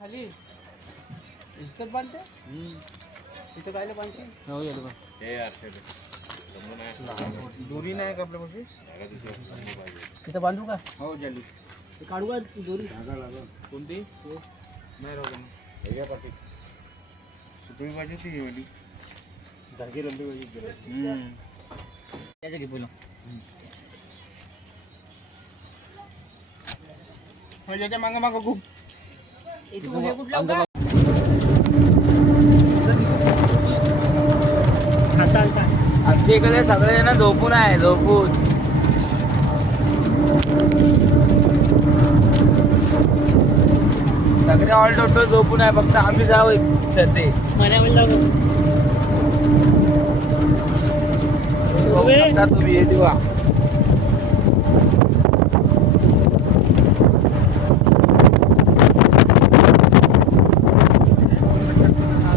खाली इज्जत बांधते तिथं कायले बांधते हो येलो बघ हे यार दोरी नाही का आपल्यापाशी तिथं बांधू का हो जल्दी ते काढू का दोरी कोणती नाही राहू ना हे पाठी सुपरी पाहिजे ती वाली धागे रंबी पाहिजे त्याच्या घे बोला याच्या मागं मागं खूप आमच्या इकडे सगळे ना झोपून आहे झोपून सगळे ऑल टोटल झोपून आहे फक्त आम्ही जाऊ छते तुम्ही हे ठेवा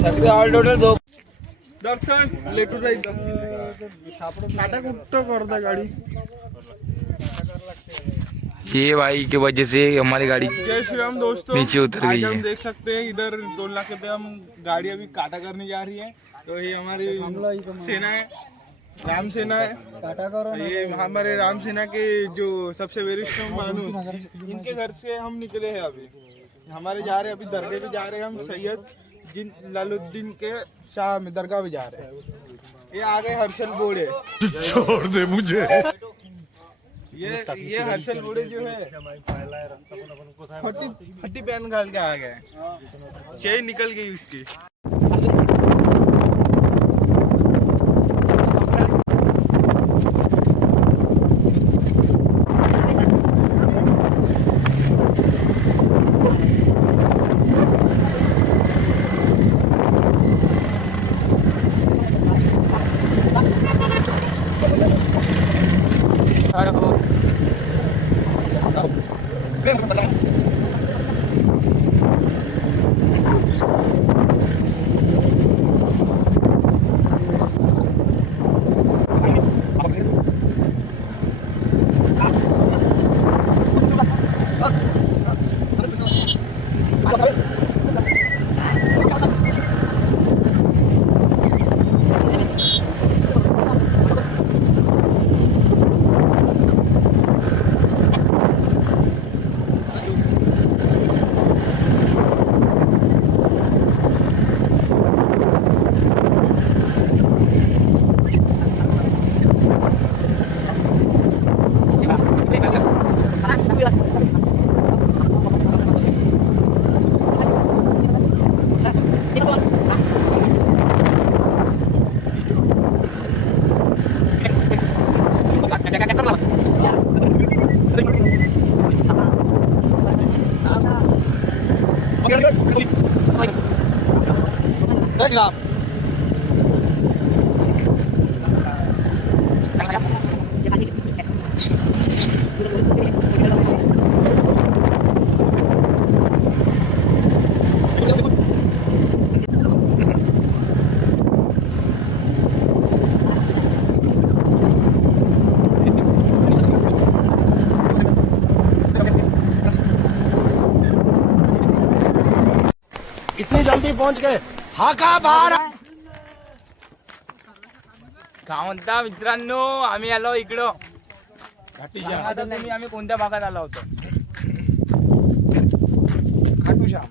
सगळे ऑल टोटल झोप दर्शन लेटू जायचं काटा कुठं करता गाड़ी ये भाई के वजह से हमारी गाड़ी जय श्री राम दोस्तों नीचे उतर गई है। हम देख सकते हैं इधर 2 लाख पे हम गाड़ी अभी काटा करने जा रही है। तो ये हमारी सेना है राम सेना है काटा करो ये हमारे राम सेना के जो सबसे वरिष्ठ मानू इनके घर से हम निकले हैं अभी हमारे जा रहे हैं अभी दरगाह भी जा रहे हैं हम सैयद लालुद्दीन के शाह में दरगाह भी जा रहे हैं। ये आगे हर्षल बोड़े छोड़ दे मुझे ये हर्षल बोड़े जो है फटी पैन घाल के आ गए चेन निकल गई उसकी इतनी जल्दी पहुंच गए हा का बाहर काय म्हणता मित्रांनो आम्ही आलो इकडं आता तुम्ही आम्ही कोणत्या भागात आलो होतो खाटू श्याम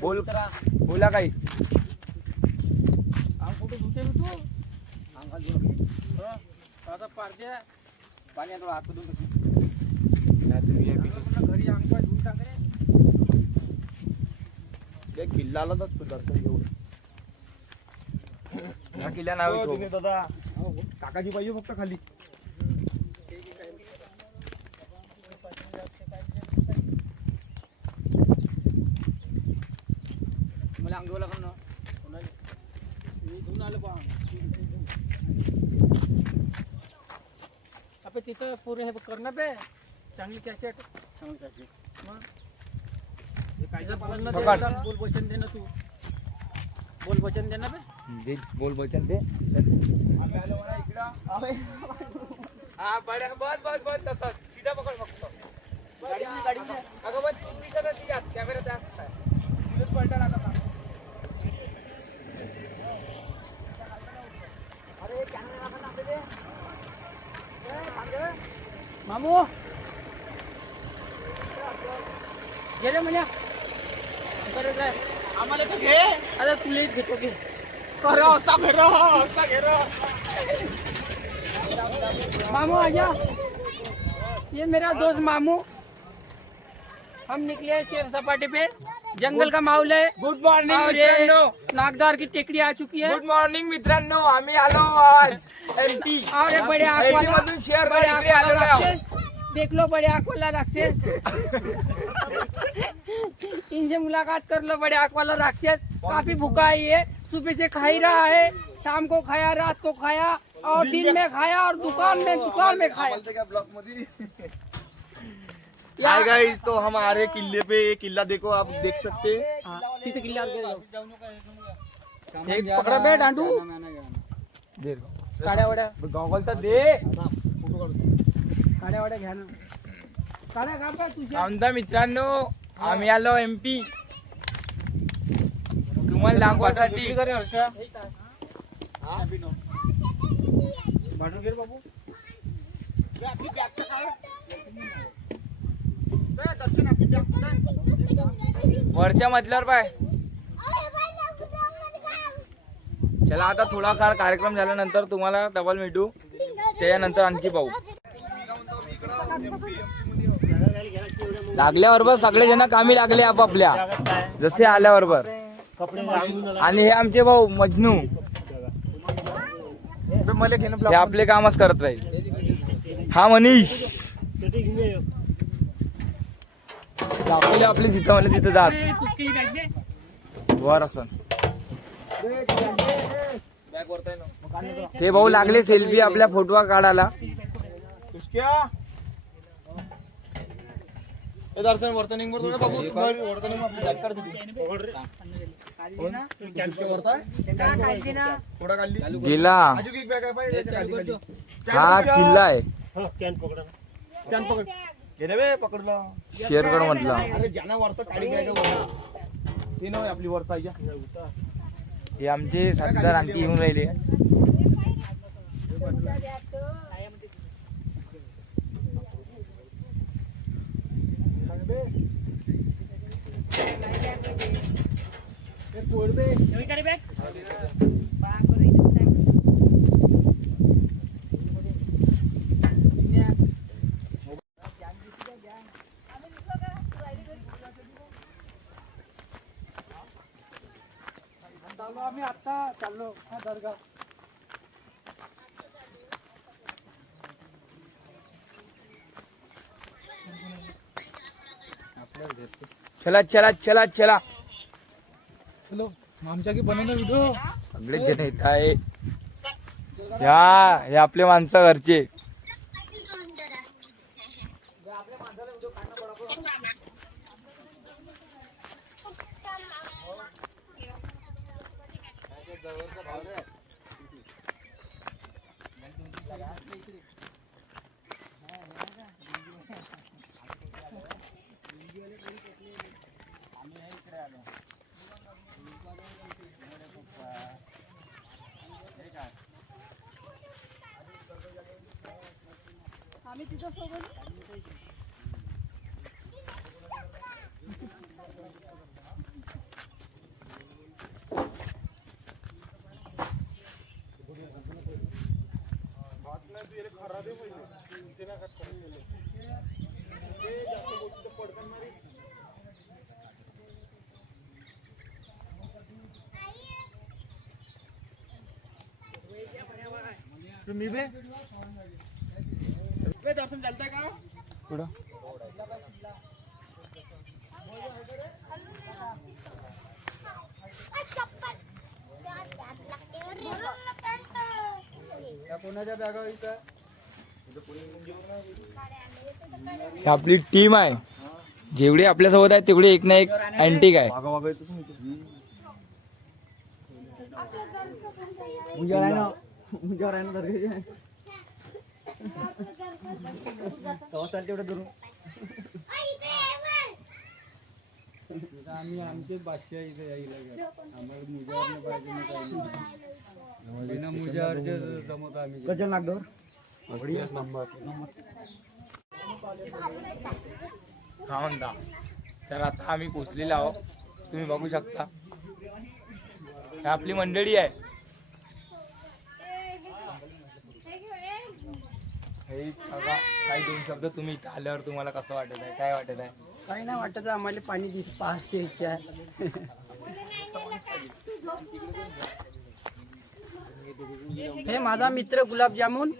बोल बोला काही पाण्यात हात धुवून किल्ला आला तर दर्शन घेऊन या किल्ला नाव दादा काकाजी पाहिजे फक्त खाली मला अंगोला कर ना मी धुवून आलो पहा आपण तिथं पुरे हे करणं पे चांगली कॅसेट चांगली कॅसेट मग हे कायचं पालन न बोल वचन दे ना तू बोल वचन दे ना बे बोल वचन दे हा बड्या बस बस बस तसंच सीधा पकड फक्त अगं बस तू दिसत तिच्यात कॅमेरा जास्त आहे तिथून पलटा लागत नाही. मामू गेले म्हणे आम्हाला तर घे. अरे तुलाच घेतो घे. असा घेर. मामू आजा ये मेरा दोस्त मामू हम निकले हैं शेर सपाटे पे जंगल का माहौल है. गुड मॉर्निंग मित्रांनो. नागदार की टेकड़ी आ चुकी है. गुड मॉर्निंग मित्रांनो. आम्ही आलो आज एमपी और एक बड़े आँख वाला शेर बड़े आँख वाला राक्षस देख लो. बड़े आँख वाला राक्षस इनसे मुलाकात कर लो. बड़े आँख वाला राक्षस काफी भूखा है ये. सुबह से खा ही रहा है. शाम को खाया रात को खाया और दिन में खाया और दुकान में खाया. हाय गाइस, तो हम आ रहे किले पे. ये किला देखो, आप देख सकते हैं. तिथे किल्ला एक पकडा बे डांडू काड्या वड्या गॉगल तर दे. काड्या वड्या घ्या ना. काड्या घ्या बा तुझ्या. आमदा मित्रांनो आम्ही आलो एमपी तुम्हाला दाखवासाठी. वरच्या मजल्यावर पाय. चला आता थोडा काळ कार्यक्रम झाल्यानंतर तुम्हाला डबल भेटू. त्याच्यानंतर आणखी पाहू. लागल्यावर बस सगळे जण कामी लागले आपापल्या जसे आल्याबरोबर. आणि हे आमचे भाऊ मजनू हे आपले कामच करत राहील. हा मनीष दाखवले आपले जिथं मला तिथं जात वर असं. ते भाऊ लागले सेल्फी आपल्या फोटो काढायला. दर्शन वर्तनिंग गेला. हा किल्ला आहे पकडला शेरगड मधला. अरे ज्यांना वरता काढी ते नव्हे आपली वरता. हे आमचे साथीदार आणखी येऊन राहिले. आम्ही आता चाललो दर्गा. चला चला चला चला चलो. आमच्या की बनवलं व्हिडिओ सगळेच जण येत आहे. हे आपले माणसं घरचे. आम्ही तिथं सोबत तुम्ही दर्शन चालतंय का पुढं. आपली टीम आहे. जेवढे आपल्यासोबत आहेत तेवढे एक ना एक अँटिक आहे. मुझ्यावर आहे ना दरगे कवा चालते एवढं दुरून आम्ही आमचे बादशाह इथे यायला आम्हाला मुजावर पाहिजे ना मुजावरचे जमवतो आम्ही कशा लागतो हा म्हणता तर आता आम्ही पोचलेलो आहोत. तुम्ही बघू शकता ही आपली मंडळी आहे. हे बघा, काही दोन शब्द तुम्ही इथं आल्यावर तुम्हाला कसं वाटत आहे, काय वाटत आहे? काही नाही वाटत आम्हाला पाणी पाहायची इच्छा आहे. हे माझा मित्र गुलाबजामुन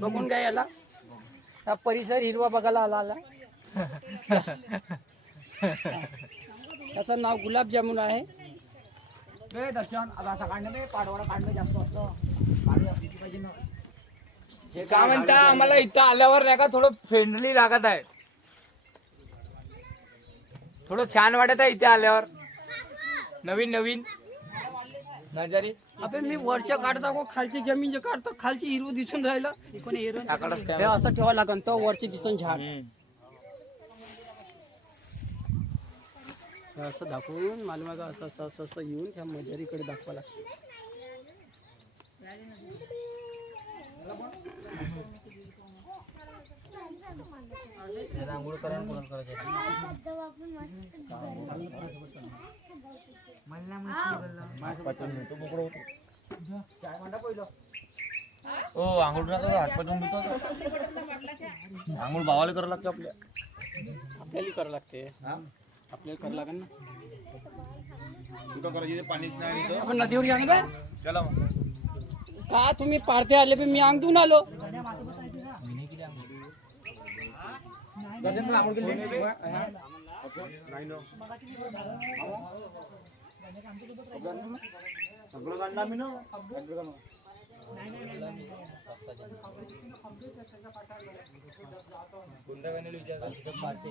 बघून काय याला हा परिसर हिरवा बघायला आला त्याचं नाव गुलाबजामुन आहे. दर्शन आता काढणं पाडवाडा काढणं जास्त असतं काय म्हणता आम्हाला इथं आल्यावर नाही का थोडं फ्रेंडली लागत आहे, थोडं छान वाटत आहे इथे आल्यावर. नवीन नवीन नजारी अबे मी वरच्या काढता खालची जमीन जे काढतो खालची हिरवं दिसून राहिलं त्याकडंच हे काय असं ठेवा लागन तो वरची दिसून झाड असं दाखवून मला मग असं असं असं असं येऊन त्या मजारीकडे दाखवा लागतं. ओ आंघोळ नका हात पाठवून देतो आंघोळ भावाला करावं लागते आपल्या आपल्याला करावं लागते आपल्याला करावं लागेल ना. कुठं करायची पाणीच नाही इथं. आपण नदीवर या ना चला मग. का तुम्ही पारते आले पण मी अंग देऊन आलो. सगळं काढलं आम्ही ना. कोणत्या गाण्याला विचारतात पार्टी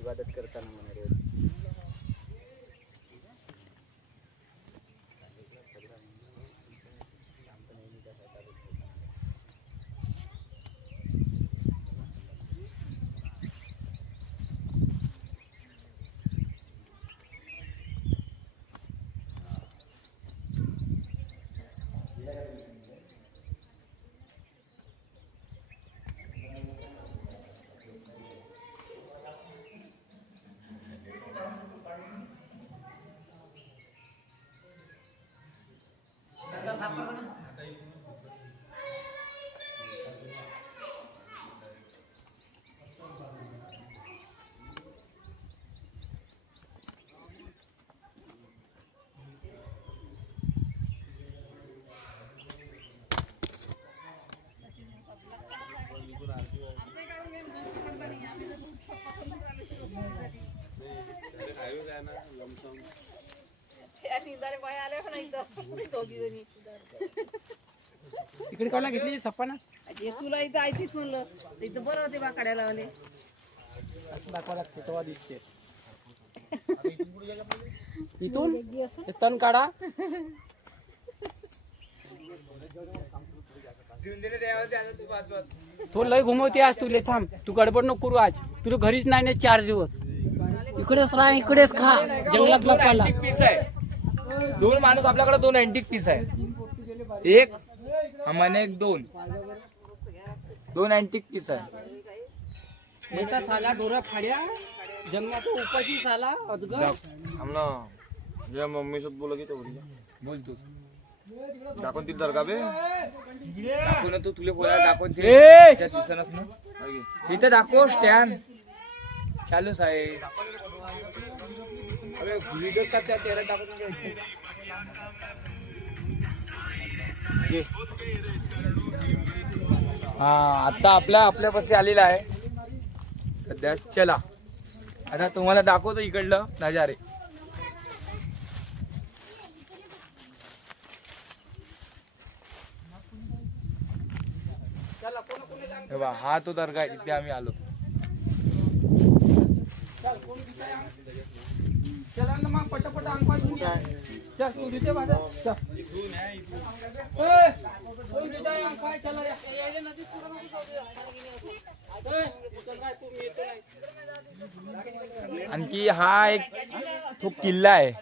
इबादत करताना म्हणे रोज इकडे कोणा घेतली सप्पा ना तुला इथं आयतीच म्हणलं इथं बरं होते बा काढायला लावले दाखवा लागते तेव्हा दिसते. इथून हे तण काढा तो लय घुमवते आज तुले. थांब तू गडबड नको करू आज तुला घरीच नाही ना 4 दिवस. इकडेच राह इकडेच खा जंगलात लपवायला. पीस आहे, दोन माणूस आपल्याकडे 2 अँटिक पीस आहे. एक आम्हाला एक दोन अँटिक पीस आहे. येतात साला ढोरा फाड्या जंगलात उपाशी साला अजगर. आमना जे मम्मी सोबत बोला की तेवढी बोल तू दाखवून ती दरगा बे दाखव ना, तू तुला कोणाला दाखवून दिसनच ना इथं दाखव स्टँड. चालूच आहे. अबे व्हिडिओ का त्या चेहरा टाकून घ्यायचा. हा आता आपल्यापाशी आलेला आहे सध्या. चला आता तुम्हाला दाखवतो इकडलं नजारे. हे बघा, हा तो दर्गा आहे, इथे आम्ही आलो. चला ना मग पटापट अंग पाय धुवून या. चल तू तिथे माझा चल. तू तिथे अंग पाय चला या. चल काय तू मी येतो नाही. आणखी हा एक तो किल्ला आहे.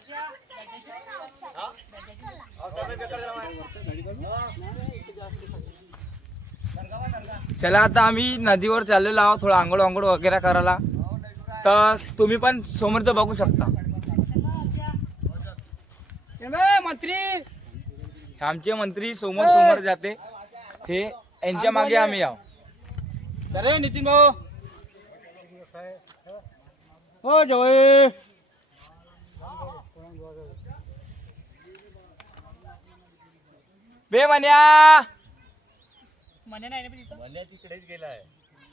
चला आता आम्ही नदीवर चाललेलो आहोत थोडं आंघोळ वगैरे करायला. तर तुम्ही पण समोरचं बघू शकता. मंत्री आमचे मंत्री समोर जाते. हे यांच्या मागे आम्ही आहोत. अरे नितीन भाऊ हो जवळ बे मन्या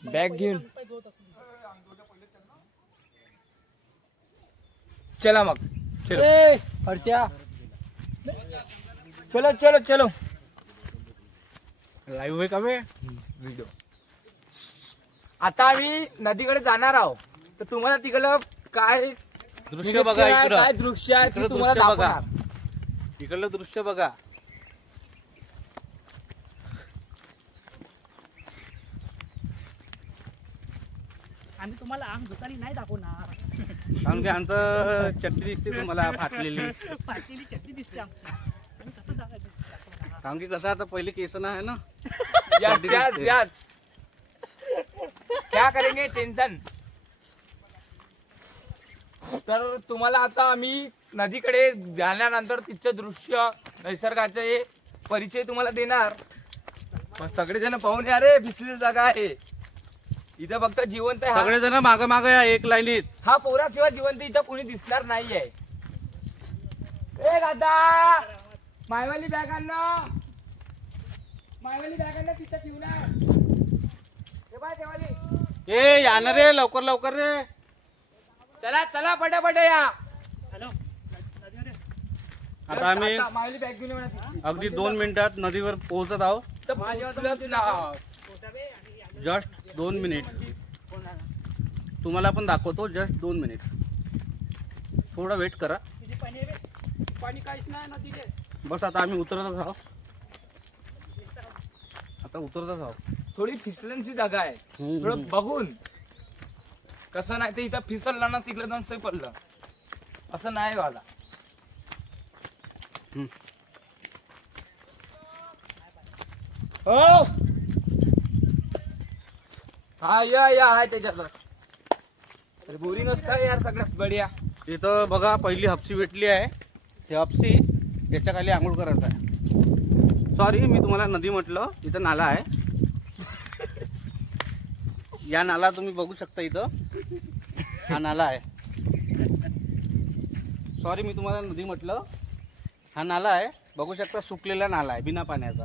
बॅग घेऊन चला मग. चलो हर्षा चलो चलो चलो. लाईव्ह आहे का बे व्हिडिओ. आता आम्ही नदीकडे जाणार आहोत. तर तुम्हाला तिकडलं काय दृश्य बघा इकडं. काय दृश्य आहे ते इकडं तुम्हाला दृश्य बघा. दाखवणार. इकडलं दृश्य बघा. आम्ही तुम्हाला अंग धुतानी नाही दाखवणार. कारण की आमचं चटणी दिसते तुम्हाला फाटलेली. पाटीली चटणी दिसते आमची. आम्ही कसं दाखवणार? कारण की कसं आता पहिले केस ना आहे ना. Yes yes yes. क्या करेंगे टेन्शन. तर तुम्हाला आता आम्ही नदीकडे जाण्यानंतर तिचं दृश्य निसर्गाचे हे परिचय तुम्हाला देणार. पण सगळेजण पाहून या रे, भिसलेली जागा आहे इथं. फक्त जिवंत आहे सगळे जण माग माग या एक लाईनीत. हा पोराशिवाय जिवंत इथं कोणी दिसणार नाहीये. ए दादा मायवाली बॅग आणणं. मायवाली बॅग आणणं तिथं ठेवणार. हे बाय देवाली. ए यानं रे लवकर लवकर रे. चला चला पटापट या. आता आम्ही मायवाली बॅग घेऊन ये म्हणा. अगदी 2 मिनिटात नदीवर पोहोचत आहोत. तर तुला जस्ट 2 मिनिट. तुम्हाला पण दाखवतो. Just 2 minute. थोडा वेट करा. पाणी काहीच नाही ना तिथे. बस आता आम्ही उतरतच आहोत. आता उतरतच आहोत. थोडी फिसलनची जागा आहे. थोडं बघून कसं नाही ते इथं फिसललं ना तिकडे जाऊन सही पडलं असं नाही व्हायला. हो हा या आहे त्याच्यातच. तर बोरिंग असतं यार सगळ्यात बढिया. इथं बघा पहिली हपसी भेटली आहे. ही हपसी त्याच्या खाली आंघोळ करायचं आहे. सॉरी मी तुम्हाला नदी म्हटलं. इथं नाला आहे. या नाला तुम्ही बघू शकता. इथं हा नाला आहे. सॉरी मी तुम्हाला नदी म्हटलं. हा नाला आहे. बघू शकता सुकलेला नाला आहे बिना पाण्याचा.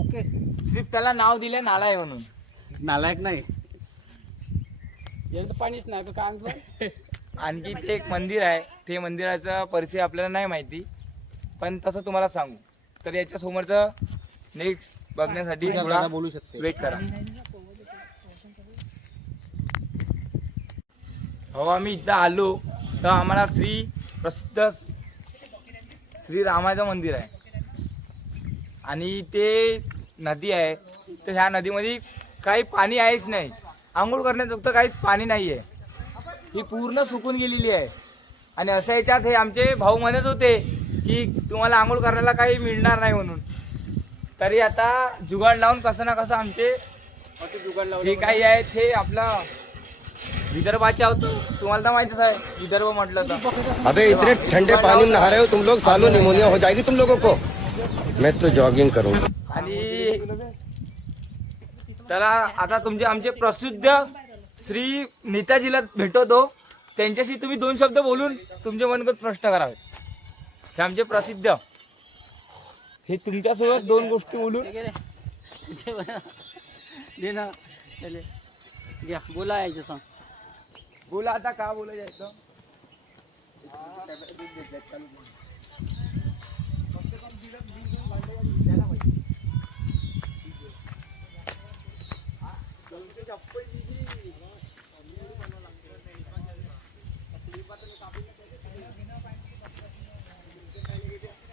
ओके. सिर्फ त्याला नाव दिले नाला आहे म्हणून. नालायक नाही. यांचं पाणीच नाही तर काय. आणखी ते एक मंदिर आहे. ते मंदिराचा परिचय आपल्याला नाही माहिती, पण तसं तुम्हाला सांगू. तर याच्या समोरचं नेक्स्ट बघण्यासाठी थोडा बोलू शकते. वेट करा. हो आम्ही इथं आलो तर आम्हाला प्रसिद्ध श्री रामाचं मंदिर आहे आणि ते नदी आहे. तर ह्या नदीमध्ये काही पाणी आहेच नाही. आंघोळ करण्याजोगतं काहीच पाणी नाही आहे. ही पूर्ण सुकून गेलेली आहे. आणि असं याच्यात हे आमचे भाऊ म्हणत होते की तुम्हाला आंघोळ करायला काही मिळणार नाही म्हणून. तरी आता जुगाड लावून कसं ना कसं आमचे जे काही आहे ते आपला विदर्भाचे आहोत. तुम्हाला तर माहितीच आहे विदर्भ म्हटलं तर. अबे इतने ठंडे पानी में नहा रहे हो तुम लोग. सालों निमोनिया हो जाएगी तुम लोगों को. मैं तो जॉगिंग करूंगा. आणि त्याला आता तुमचे आमचे प्रसिद्ध श्री नेताजीला भेटवतो. त्यांच्याशी तुम्ही 2 शब्द बोलून तुमचे मनगत प्रश्न करावे. हे आमचे प्रसिद्ध, हे तुमच्यासोबत 2 गोष्टी बोलून. दे ना चले घ्या बोला यायचं सांग. बोला आता का बोलायचं.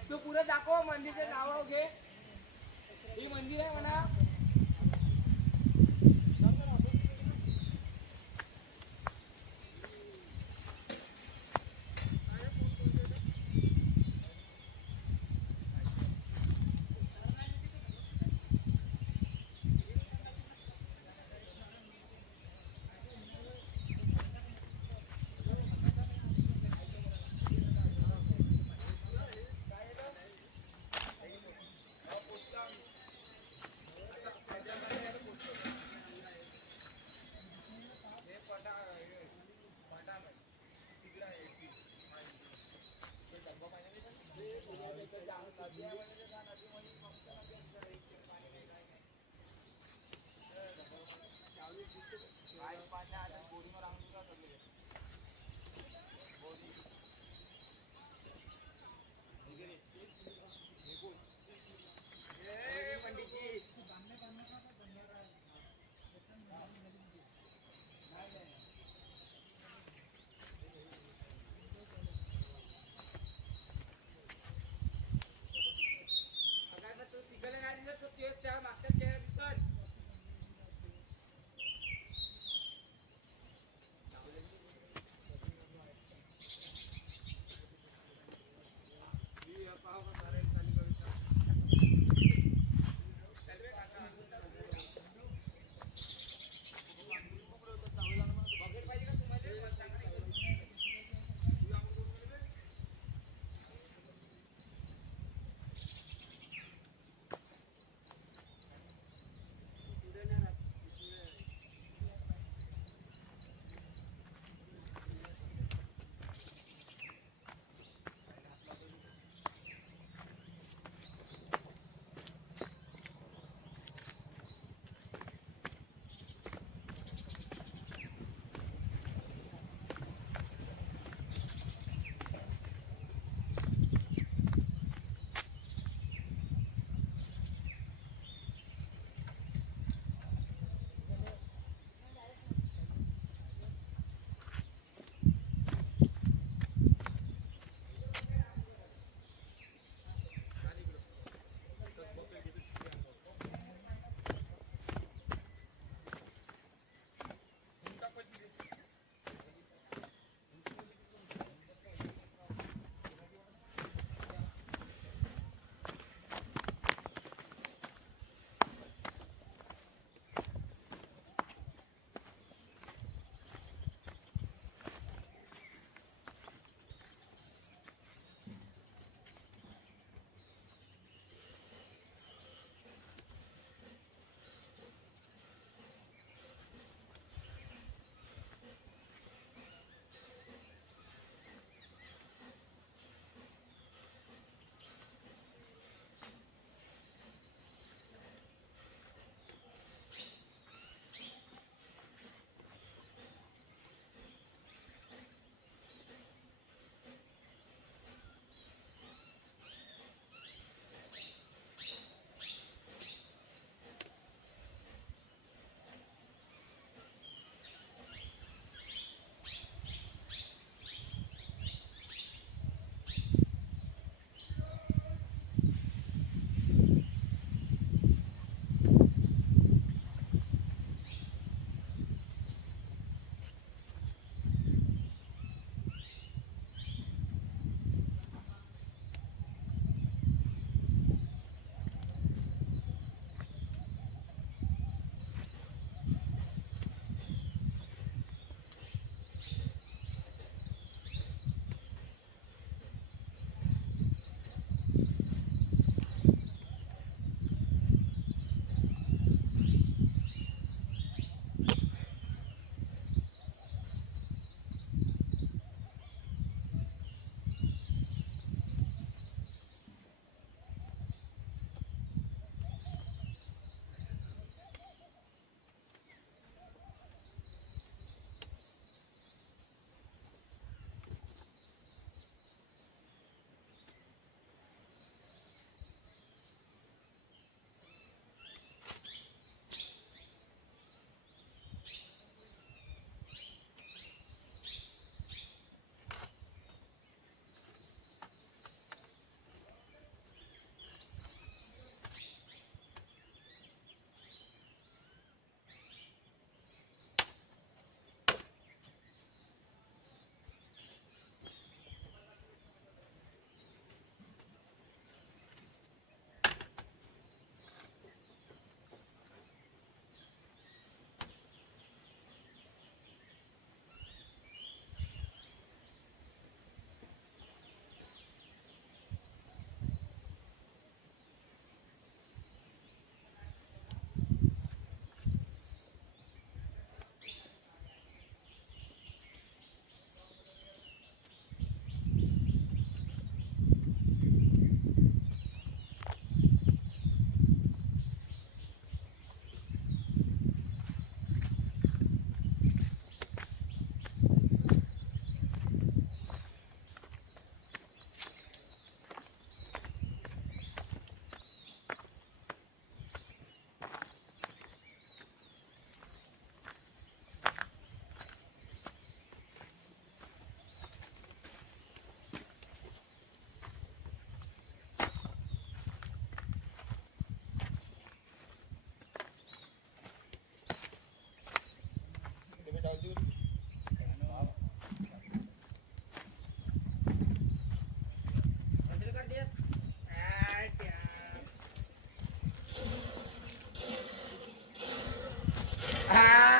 तू पुढे दाखव मंदिरचे नाव घे. हे मंदिर आहे म्हणा.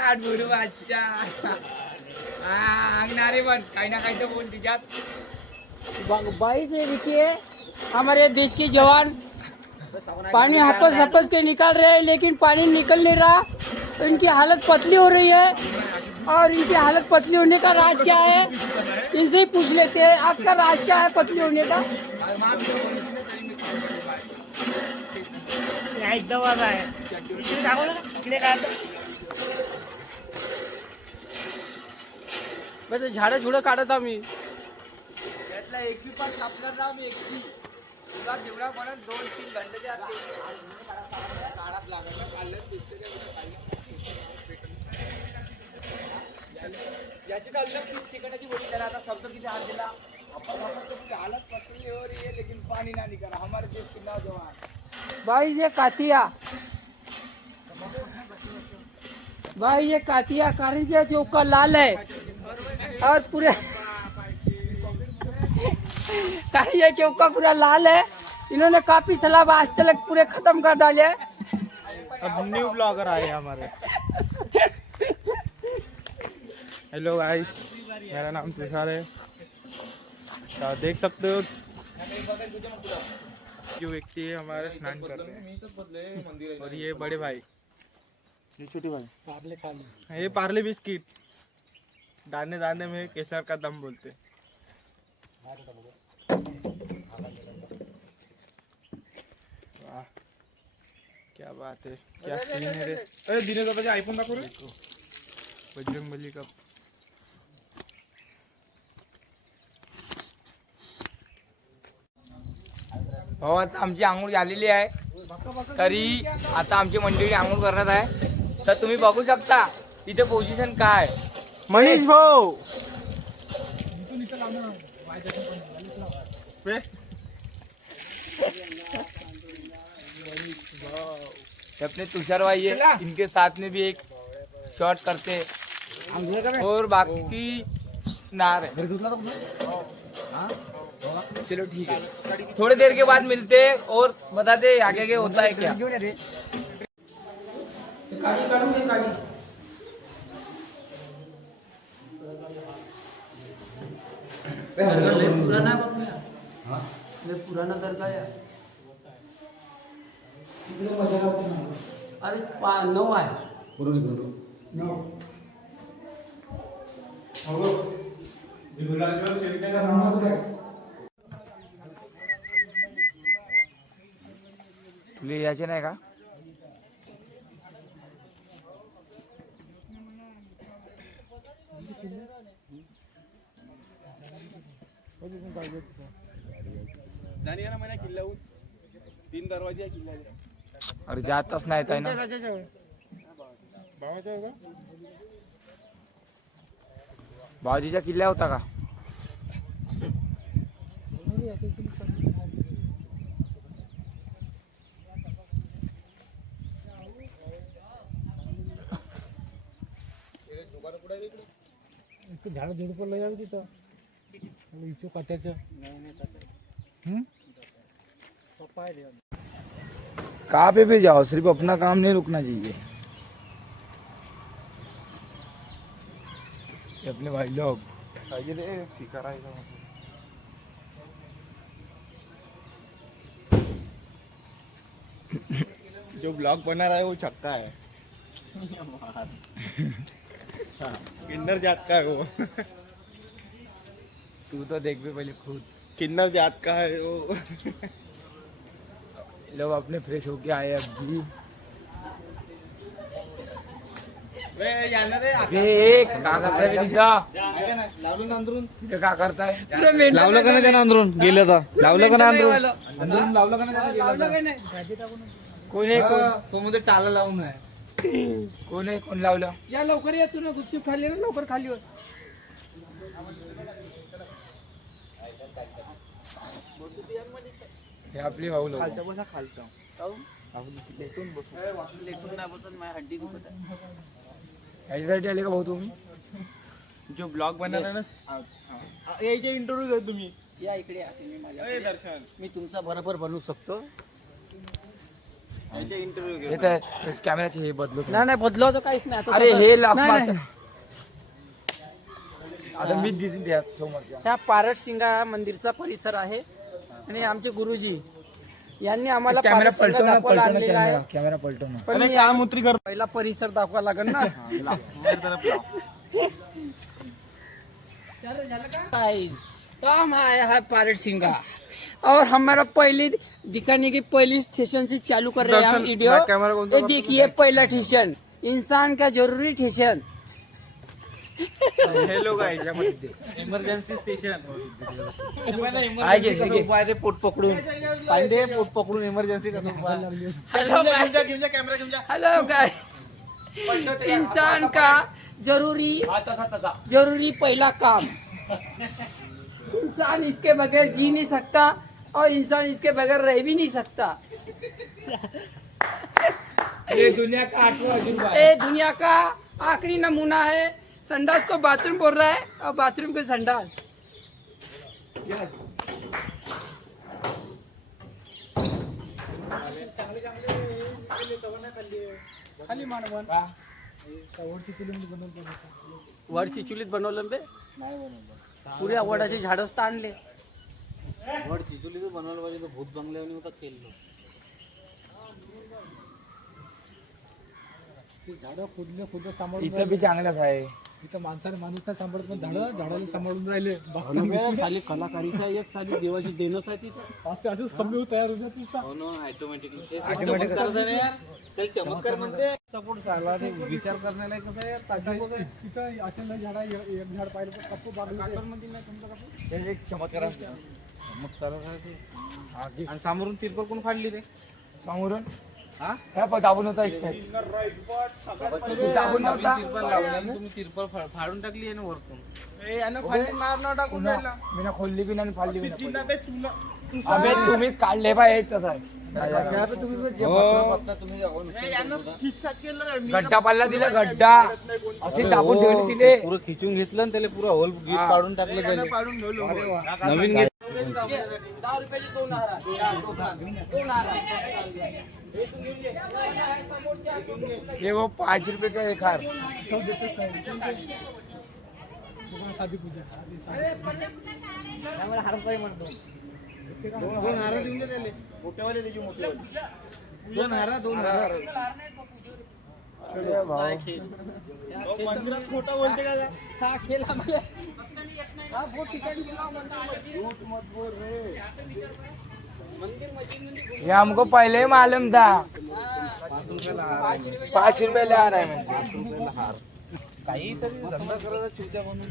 ताट भरू अच्छा अंगणारे पण काही ना काही तर बोल तिच्यात. भाई से देखिए हमारे देश के जवान पानी हपस हपस के निकाल रहे हैं, लेकिन पानी निकल नहीं रहा, तो इनकी हालत पतली हो रही है। और इनकी हालत पतली होने का राज क्या है, इनसे ही पूछ लेते हैं। आपका राज क्या है पतली होने का? म्हणजे झाडं झुडं काढत आम्ही. त्यातला एक बी पण कापणार ना मी, एक बी. तुला जेवढा म्हणत 2-3 घंट्याच्या आत काढाच लागेल. काढलं दिसते याची तर अलग 30 सेकंडाची बोली त्याला आता शब्द किती हात दिला अपन तो हालत पतली हो रही है लेकिन पानी ना निकला हमारे देश के नौजवान. भाई ये कातिया, भाई ये कातिया कारिंजा चौका लाल है और पूरा कारिंजा चौका पूरा लाल है। इन्होंने काफी सलाब आज तक पूरे खत्म कर डाले हैं। अब न्यू ब्लॉगर आए हमारे। हेलो गाइस, मेरा नाम तुषार है। तो देख सकते हो जो व्यक्ति है हमारे स्नान कर रहे हैं, और ये बड़े भाई, ये छोटे भाई, ये पार्ले बिस्किट दाने दाने में केसर का दम बोलते। वाह क्या बात है, क्या सीन है रे। अरे दिनेश बाबा आईफोन दाखव रे, बजरंगबली का। हो आता आमची आंघोळ झालेली आहे, तरी आता आमची मंडळी आंघोळ करत आहे. तर तुम्ही बघू शकता इथे पोझिशन काय. मनीष भाऊ अपने तुषार भाई है, इनके साथ में भी एक शॉट करते और बाकी नार है. चलो ठीक है, थोड़ी देर के बाद मिलते हैं और बताते हैं आगे आगे होता है क्या. पुराना पुराना दर्गा या अरे 9 आहे. तुला यायचे नाही का? किल्ल्याहून 3 दरवाजे आहे किल्ल्याचे. अरे जातच नाही आहे ना. बावजीचा किल्ला होता का? झाड झुडपं लय आहे तिथं इचू काट्याचं. कहाँ पे भी जाओ सिर्फ अपना काम नहीं रुकना चाहिए. ये अपने भाई लोग जो ब्लॉग बना रहा है वो छक्का है। किन्नर जात का है वो। तू तो देख भी पहले खुद. किन्नर जात का है वो। लोग अपने फ्रेश होके आए अभी. एक का करताय तिथं का करताय? लावलं का नाही त्यानं अंदरून गेलं तर लावलं का नाही लावलं का नाही? कोण आहे कोण? तो मध्ये टाला लावून आहे. कोण आहे कोण लावलं? या लवकर या, तू ना गुपचूप खाली ना लवकर खाली होत. हे आपली भाऊ लोक. याच्यासाठी आले का भाऊ तुम्ही? जो ब्लॉग बना रहा है ना, याचे इंटरव्ह्यू घ्या तुम्ही. या इकडे या तुम्ही माझ्या. अरे दर्शन, मी तुमचा बरोबर बनवू शकतो. येत आहे कॅमेराचे हे बदलू नाही बदलवतो काहीच नाही आता अरे हे लाख नाही, मारतं. नाही. आता मी दिसून द्या समोरच्या ह्या पारटसिंगा मंदिरचा परिसर आहे आणि आमचे गुरुजी यांनी आम्हाला कॅमेरा पारटसिंगा पलटव ना दाखवायला पलटव ना आणलेला आहे. कॅमेरा पलटव ना पण अरे मी काम उतरी कर पहिला परिसर दाखवा लागेल ना. गाइस, तो हम है पारटसिंगा और हमारा पहले दिखाने की पहली स्टेशन से चालू कर रहे हैं हम वीडियो. बैक कैमरा कौन सा ये देखिए पहला स्टेशन, इंसान का जरूरी station. Hello guys emergency station आहे घे, घे, घे. पोट पकडून पांडे पोट पकडून इमर्जन्सी कसं हेलो हेलो गाइस, इंसान का जरूरी पहला काम. इंसान इसके बगैर जी नहीं सकता और इंसान इसके बगैर रह भी नहीं सकता. ये दुनिया का 8वां अजूबा है. ये दुनिया का आखिरी नमूना है. संडास को बाथरूम बोल रहा है और बाथरूम को संडास. खाली मानवन वरची चुलीत बनवलं बे. पुऱ्या वडाचे झाडच आणले. वड चिचुली तर बनवायला पाहिजे तर भूत बंगल्यावर होता खेळलो ते झाडं खुदलं सांभाळून इथं बी चांगलंच आहे. इथं माणसाने माणूस नाही सांभाळत पण झाडाला सांभाळून राहिले. साली कलाकारीचा एक साली देवाची देणच आहे तिथं. असंच कमी तयार होतात तिथं. हो ना ऑटोमॅटिकली त्याला चमत्कार म्हणते. सपोर्ट झाला विचार करण्याला कसं आहे तिथं असे नाही झाडा एक झाड पाहिलं तर कप्पू बागली नाही तुमचं कप्पू हे एक चमत्कार चमत्कारच आहे ते. आणि समोरून तिरपल कोण फाडली रे समोरून हा काय पण दाबून होता एक साईड दाबून नव्हता. तुम्ही तिरपल फाडून टाकली आहे ना वरतून. यानं खाली मार न टाकून राहिला. मी ना खोलली बी नाही फाडली बी नाही. तिला बे चुला अबे तुम्हीच काढले पाहिजे तसं आहे. यानं खिचखाच केलं रे. मी गड्डा पाल्ला दिला गड्डा असे दाबून ठेवले तिले. पुरं खिचून घेतलं आणि त्याला पुरा होल गीत काढून टाकलं यानं त्याला. पाडून ठेवलं. नवीन घेत 10 रुपयाचे 2 हारा. 2 हारा. ये वो 5 रुपये का एक हार. साधी पूजा मला हार पाहिजे म्हणतो. दोन हार देऊन दे त्याले. मोठेवाले त्याची मोठेवाले. दोन हार अरे भाऊ तो मंदिरात खोटा बोलते का काय? हा खेळ आम्हाला. हा बहुत ठिकाणी गेलो ये हमको पहले ही मालूम था. 5 रुपये ले आ रहा है म्हणजे. काहीतरी धंदा करायचा चिवच्या म्हणून.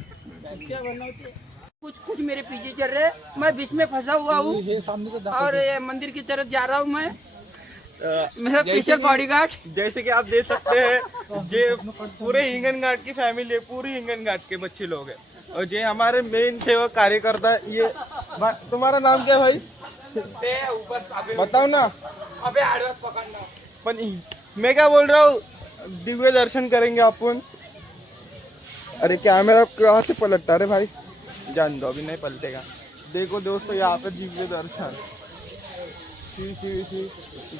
कुछ मेरे पीछे चल रहे. मैं बीच में फंसा हुआ हूँ हे सामने से और ये मंदिर की तरफ जा रहा हूँ मैं. मेरा स्पेशल बॉडीगार्ड. जैसे कि आप देख सकते हैं जे पूरे हिंगन घाट की फैमिली है. पूरी हिंगन घाट के बच्चे लोग हैं. और जे हमारे मेन सेवक कार्यकर्ता है, ये तुम्हारा नाम क्या है भाई? बताओ ना. अबे आडवास पकडना. पण मैं क्या बोल रहा हूँ, दिव्य दर्शन करेंगे अपन. अरे कैमरा कहाँ से पलटता रे भाई? जान दो, अभी नहीं पलटेगा. देखो दोस्तों यहाँ पे दिव्य दर्शन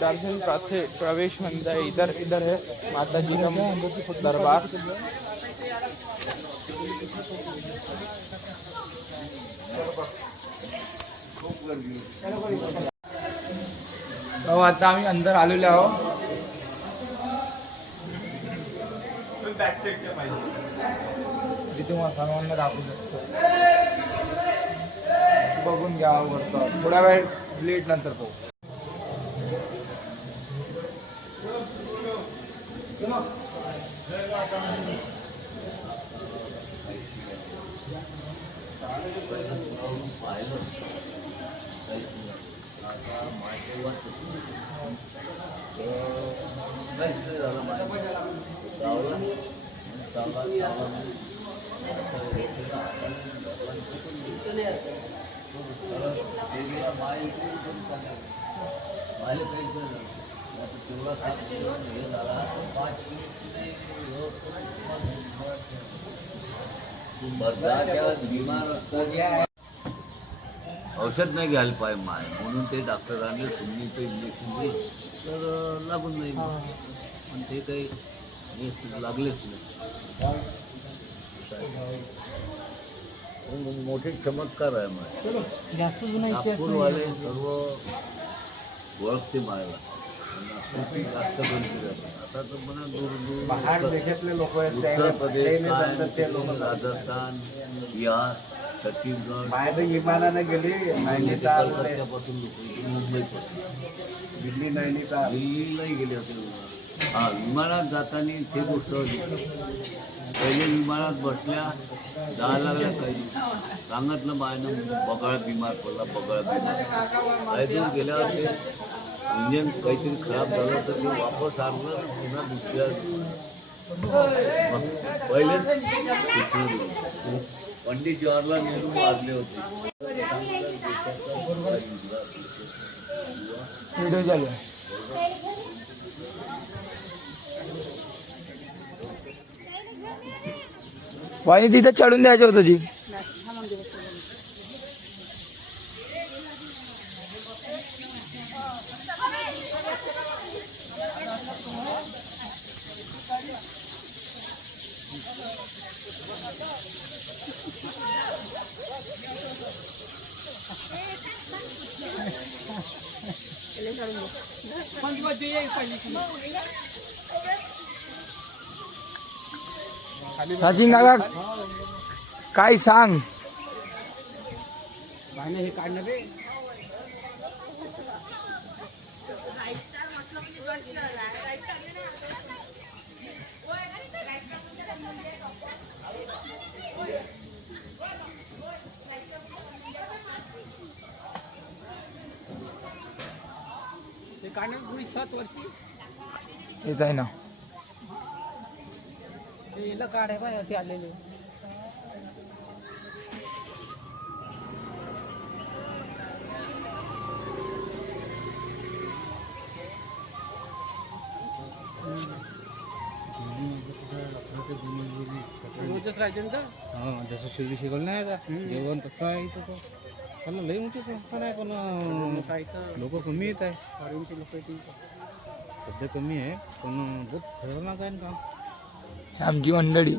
दर्शन प्राथे प्रवेश मंदिर है. इधर इधर है माता जी का दरबार. हो आता आम्ही अंदर आलेलो आहो. तुम्हाला सर्वांना दाखवू शकतो. बघून घ्या वरचं. थोडा वेळ लेट नंतर पाहू. औषध नाही घ्यायला पाहिजे माय म्हणून ते डॉक्टरांनी सुन्नीचं इंजेक्शन दिलं. तर लागून नाही पण ते काही हे लागलेच नाही. मोठे चमत्कार आहे माझे. जास्त जुना इतिहास नागपूरवाले सर्व ओळखते मायला जास्त गणती जातात. आता तर मला दूर उत्तर प्रदेश काय राजस्थान बिहार छत्तीसगड विमानाने गेली कलकत्त्यापासून लोक इथे मुंबईपासून दिल्ली नैनिताल दिल्लीलाही गेले होते. हा विमानात जाताना ते गोष्ट होती. पहिले विमानात बसल्या 10 लागल्या काही सांगितलं बायनं बगळा बिमार पडला बगळा बिमार. काही दिवस गेल्यावर ते इंजिन काहीतरी खराब झालं तर ते वापस आणलं पुन्हा दुसऱ्या पहिलेच दुसऱ्या दिवस पंडित जवाहरलाल नेहरू वारले होते. व्हिडिओ चालू आहे. वाणी तिथं चढून द्यायचं होतं जी. सचिन काका काय सांग. हे काढणं रे. ते काढणं पुरी छत वरती येत आहे ना. याला काढाय पाय असे आलेले. रोजच राहते ना. हा जसं शिवी शिकवलं नाही आता जेवण कसं आहे इथं तर त्याला लई मोठी संस्था नाही पण लोक कमी येत आहे. फॉरेनचे लोक सध्या कमी आहे पण बहुत खतरनाक आहे ना काम. आमची मंडळी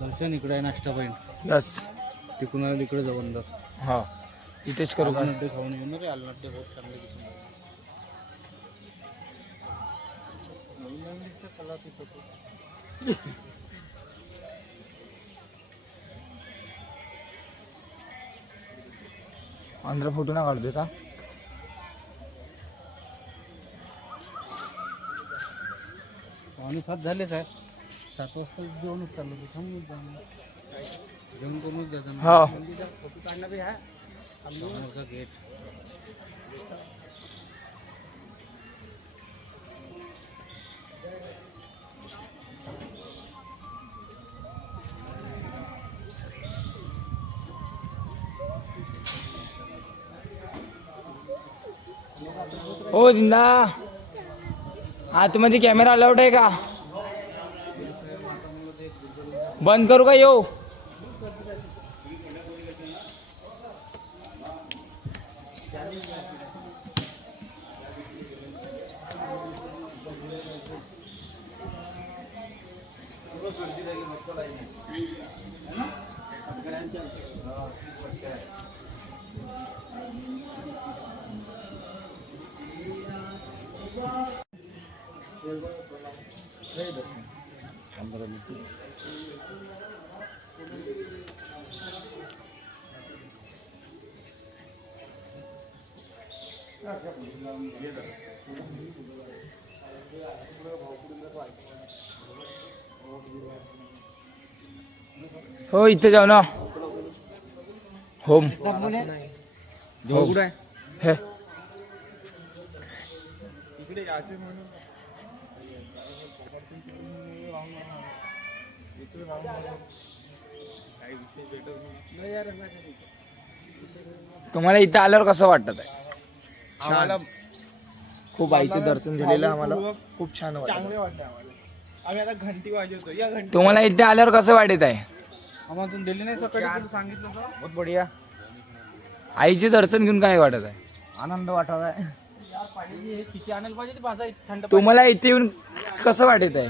दर्शन इकडे आहे नाश्ता पॉईंट. बस तिकडून आलं इकडे जाऊ अंदर. हा इथेच करू का. आलनड्डे खाऊन येऊ ना रे. आलनड्डे बहुत चांगले दिसून कला तिथं. अंदर फोटो ना काढतोय का. पावणे 7 झाले साहेब. 7 वाजता जेवणच चालू होतं. थांबून जाणं जेवण करूनच जायचं. हा फोटो काढणं बी आहे. समोरचा गेट. हो जिंदा आतमध्ये कॅमेरा अलाउड आहे का. बंद करू का येऊ. हो इथे जाऊ ना. होम जवळ कुठे आहे हे इकडे याचे म्हणून काही विषय भेटत नाही. तुम्हाला इथं आल्यावर कसं वाटत आहे. आम्हाला खूप आईचे दर्शन झालेलं आम्हाला खूप छान वाटलं. चांगले वाटते आम्हाला. आम्ही आता घंटी वाजवतो. या घंटी तुम्हाला इथे आल्यावर कसं वाटत आहे? आम्हाला दिली नाही सकाळी तुला सांगितलं होतं. बहुत बढिया आईचे दर्शन घेऊन काय वाटत आहे? आनंद वाटत आहे. खिशी आणायला पाहिजे पासा थंड तुम्हाला इथे येऊन कसं वाटत आहे?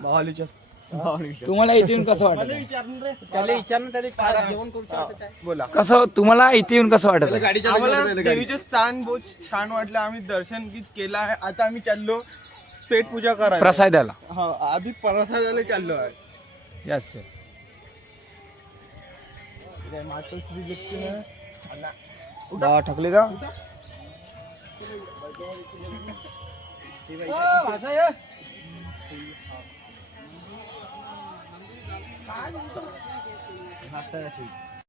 माऊलीच्या तुम्हाला इथे येऊन कसं वाटत आहे? त्याला विचारणं त्याला काय जेवण करूचं वाटत आहे. बोला. कसं तुम्हाला इथे येऊन कसं वाटत आहे? आम्हाला देवीचे स्थान बहुत छान वाटलं. आम्ही दर्शन केलं आहे. आता आम्ही चाललो पेट पूजा करायला. प्रसादाला. हा आधी प्रसादाला चाललो आहे. यस. मातोश्री लक्ष्मी बा ठकले का भाषा ये.